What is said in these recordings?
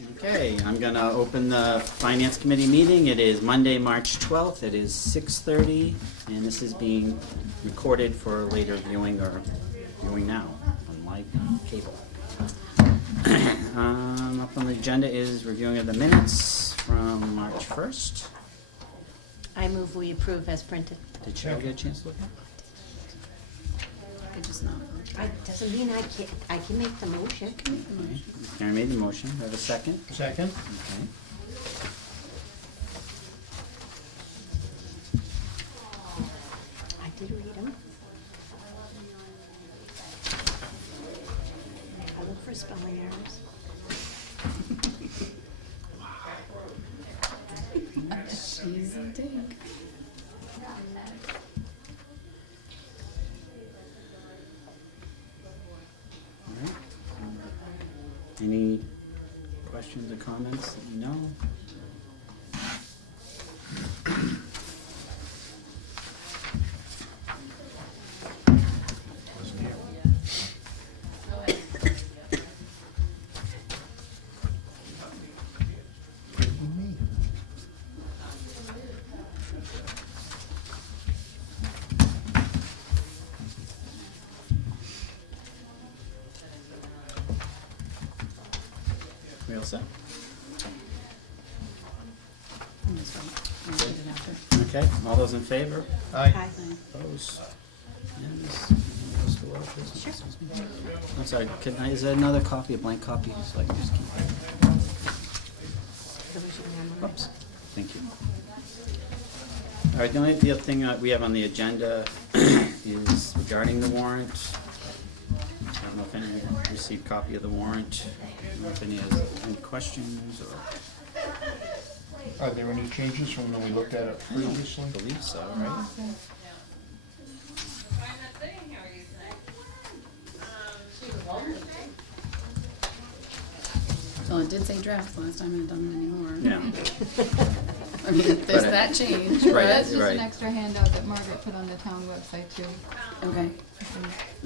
Okay, I'm gonna open the Finance Committee meeting. It is Monday, March 12th. It is 6:30, and this is being recorded for later viewing or viewing now on live cable. Up on the agenda is reviewing of the minutes from March 1st. I move we approve as printed. Did Cheryl get a chance to look at it? I just not. Doesn't mean I can make the motion. Okay. Karen made the motion. Do I have a second? Second. Okay. I did read them. I look for spelling errors. She's a dink. All right. Any questions or comments that you know? We all set? I'm just right. I'll read it after. Okay, all those in favor? Aye. Aye. Opposed? Unanimous? Goes to all business. I'm sorry, is there another copy, a blank copy, so I can just keep it? Those you can have mine. Oops, thank you. All right, the only other thing we have on the agenda is regarding the warrant. I don't know if anyone received a copy of the warrant. I don't know if any has any questions or, Are there any changes from when we looked at it previously? I believe so, right? Well, it did say draft last time, and it doesn't anymore. Yeah. I mean, there's But that change, Right. but, That's just right. an extra handout that Margaret put on the town website too. okay.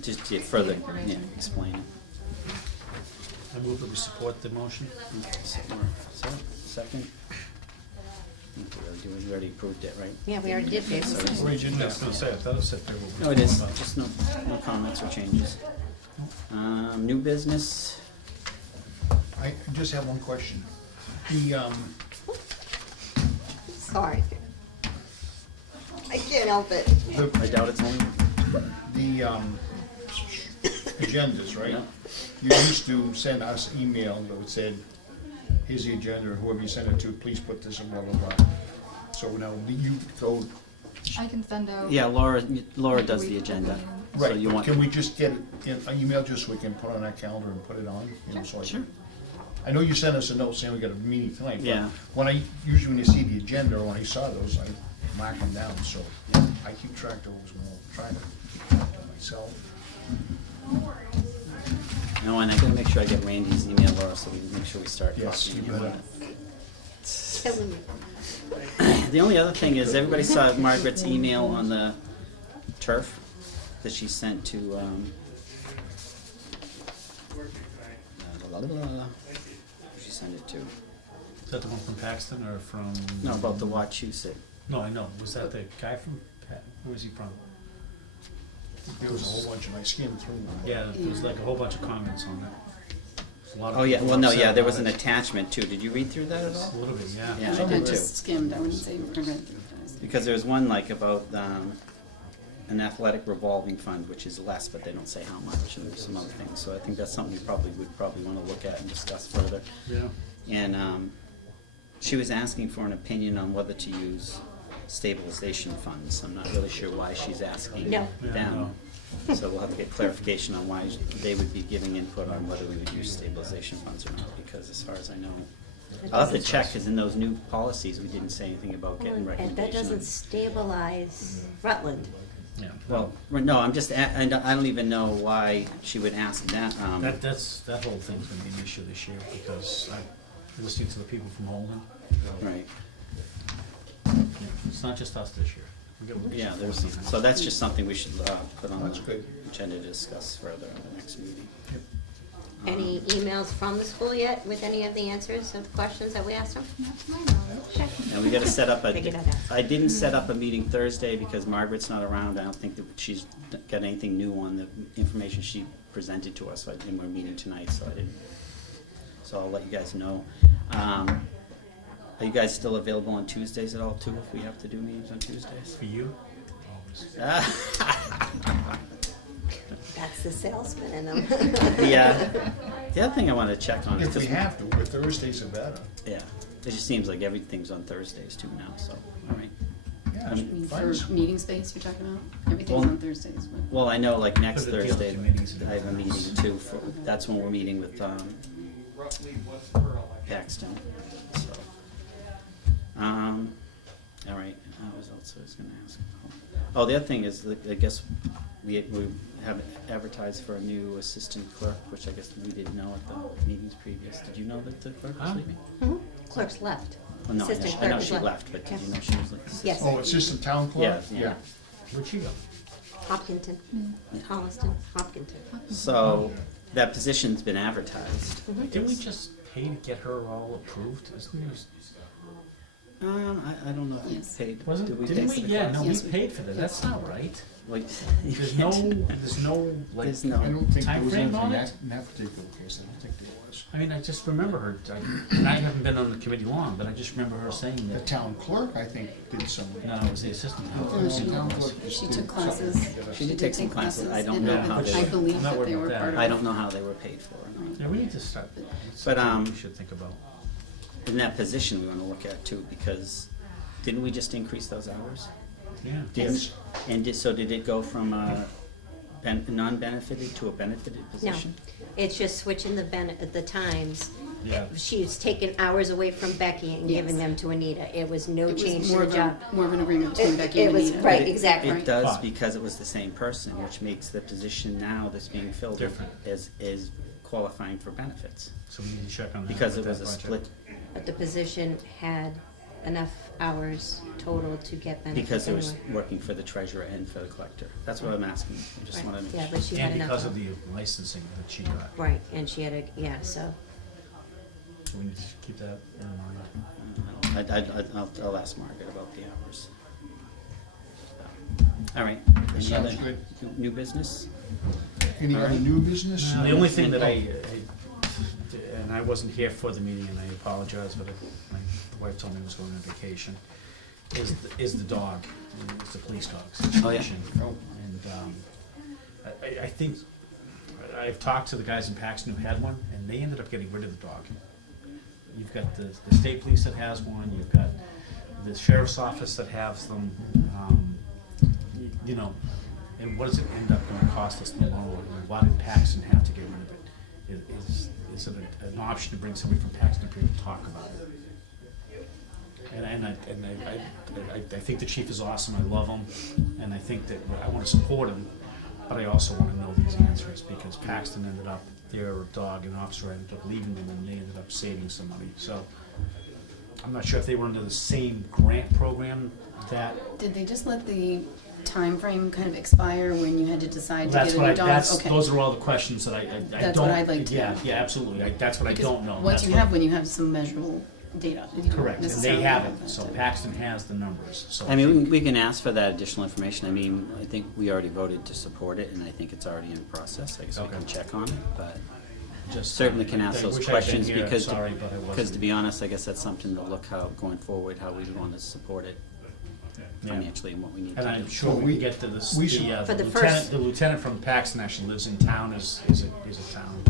Just to further, Information. yeah, explain it. I move that we support the motion. Okay, second? I think we already approved it, right? Yeah, we already did this. We did I was gonna say, I thought it said favorable. No, it is, just no comments or changes. New business, I just have one question. The, Sorry. I can't help it. I doubt it's only, the agendas, right? Yeah. You used to send us email that would say, here's the agenda, whoever you send it to, please put this in blah, blah, blah. So now you go, I can send out. yeah, Laura does the agenda. So right, you but want, can we just get it in an email just so we can put it on our calendar and put it on? You know, so I Sure. can- I know you sent us a note saying we got a meeting tonight, Yeah. but usually when you see the agenda, or when I saw those, I mark them down, so I keep track of those, and I'll try to keep track of myself. no, and I gotta make sure I get Randy's email, Laura, so we make sure we start Yes, talking you about better. it. Killing me. The only other thing is, everybody saw Margaret's email on the turf that she sent to, she sent it to, Is that the one from Paxton or from? no, about the Wachusett. No, I know. Was that the guy from, where was he from? There was a whole bunch, and I skimmed through them. Yeah, there was like a whole bunch of comments on that. A lot of Oh, yeah, people well, no, upset yeah, there was an about it. attachment too. Did you read through that at A all? little bit, yeah. Yeah, I I did too. just skimmed, I wouldn't say I read through it. Because there's one like about an athletic revolving fund, which is less, but they don't say how much, and there's some other things. So I think that's something you would probably want to look at and discuss further. Yeah. And she was asking for an opinion on whether to use stabilization funds. I'm not really sure why she's asking No. them. So we'll have to get clarification on why they would be giving input on whether we would use stabilization funds or not, because as far as I know, I'll have to check, because in those new policies, we didn't say anything about getting And that recommendations. doesn't stabilize Rutland. Yeah. Well, no, I'm just, I don't even know why she would ask that. That whole thing's gonna be an issue this year because I'm listening to the people from Holden. Right, It's not just us this year. yeah, so that's just something we should put on That's the good. agenda to discuss further in the next meeting. Any emails from the school yet with any of the answers of questions that we asked them? Not to my knowledge. Okay. And we gotta set up Figured I'd ask. I didn't set up a meeting Thursday because Margaret's not around. I don't think that she's got anything new on the information she presented to us, and we're meeting tonight, so I didn't. So I'll let you guys know. Are you guys still available on Tuesdays at all too, if we have to do meetings on Tuesdays? For you? Always. That's the salesman in them. The other thing I wanted to check on is If we have to, but Thursdays are better. yeah, it just seems like everything's on Thursdays too now, so, all right. Yeah, I I mean, fine. for meeting space you're talking about? Everything's Well- on Thursdays, but. Well, I know, like, next But the Thursday, committees are I have a meeting too, that's when we're meeting with, Paxton, so. All right, what was else I was gonna ask? Oh, the other thing is, I guess, we have advertised for a new assistant clerk, which I guess we didn't know at the meetings previous. Did you know that the clerk was Huh? leaving? Mhm. Clerk's left. Oh, no, Assistant I clerk know is she left, but did you know she was like assistant? Yes. Oh, assistant town clerk? Yeah. Where'd she go? Hopkinton, Holliston, Hopkinton. So, that position's been advertised. Didn't we just pay to get her all approved? Isn't there? I don't know if we Yes. paid. Did Wasn't, we didn't pay we? for the Yeah, class? no, we Yes, we paid for that. That's not right. Wait. There's no, like, There's I no, don't think there Time was frame anything on in it? that particular case, I don't think there was. I mean, I just remember her, and I haven't been on the committee long, but I just remember her saying The that, town clerk, I think, did some. no, it was the assistant. No, she- town clerk just She did took something. classes. She did take some classes. I don't and know how they I were- believe I'm not that worried they about were that. part of. I don't know how they were paid for. No. Yeah, we need to start, But, something we should think about. In that position, we wanna look at too, because didn't we just increase those hours? Yeah. Didn't, and so did it go from a non-benefited to a benefited No, position? it's just switching the times. Yeah. She's taken hours away from Becky and giving Yes. them to Anita. It was no It was change to more the of a- job. More of an agreement between Becky It and was, Anita. right, But it- exactly. It does But- because it was the same person, which makes the position now that's being filled Different. as qualifying for benefits. So we need to check on that. Because with it was that a project. split, But the position had enough hours total to get benefits because it was anyway. working for the treasurer and for the collector. That's what I'm asking. I just Right. wanna make Yeah, sure. but she had And enough. because of the licensing that she got, Right, and she had a, yeah, so, so we need to keep that in mind. I'll ask Margaret about the hours. All right. Any Sounds other good. new business? Any other new business? The only thing that and I wasn't here for the meeting, and I apologize, but my wife told me I was going on vacation, is the dog, is the police dog situation. Oh. And I think, I've talked to the guys in Paxton who had one, and they ended up getting rid of the dog. You've got the state police that has one, you've got the sheriff's office that has them, you know, and what does it end up gonna cost us in the long run? And why did Paxton have to get rid of it? Is it an option to bring somebody from Paxton up here to talk about it? And I think the chief is awesome, I love him, and I think that I wanna support him, but I also wanna know these answers, because Paxton ended up, their dog, an officer ended up leaving them, and they ended up saving somebody, so. I'm not sure if they were under the same grant program that, Did they just let the time frame kind of expire when you had to decide to that's get a what new I, dog? that's, Okay. those are all the questions that I That's don't. what I'd like to Yeah, know. yeah, absolutely, that's what I Because don't know. What That's you have when you have some measurable data. You don't Correct, and they necessarily have have it, that. so Paxton has the numbers, so. I mean, we can ask for that additional information. I mean, I think we already voted to support it, and I think it's already in process. I guess we Okay. can check on it, but Just certainly can ask I those wish I'd been questions here, because, sorry, but I because wasn't. to be honest, I guess that's something to look how, going forward, how we want to support it Yeah. financially and what we need And to I'm do. sure Well, we we- can get to this, we should- For the the lieutenant from Paxton actually lives in town, is a town.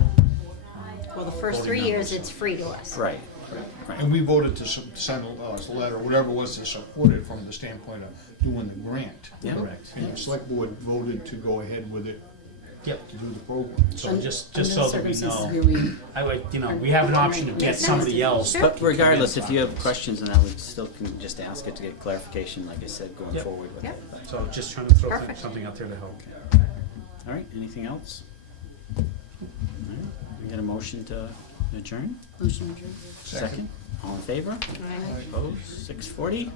well, the first voting 3 years, member, it's so. free to us. Right, right. And we voted to send a letter, whatever it was, to support it from the standpoint of doing the grant. Yeah. Correct. And the select board voted to go ahead with it, Yep, to do the program. so Un- just under so the that we circumstances know, where we- I would, you know, we have an option to get Makes sense. somebody else. Sure. But regardless, if you have Convince questions on that, we still can just ask it to get clarification, like I said, going Yep. forward with Yep. it. But- So just trying to throw Perfect. something out there to help. All right, anything else? All right, we get a motion to adjourn? Motion adjourned. Second. All in favor? Right. Opposed? 6:40?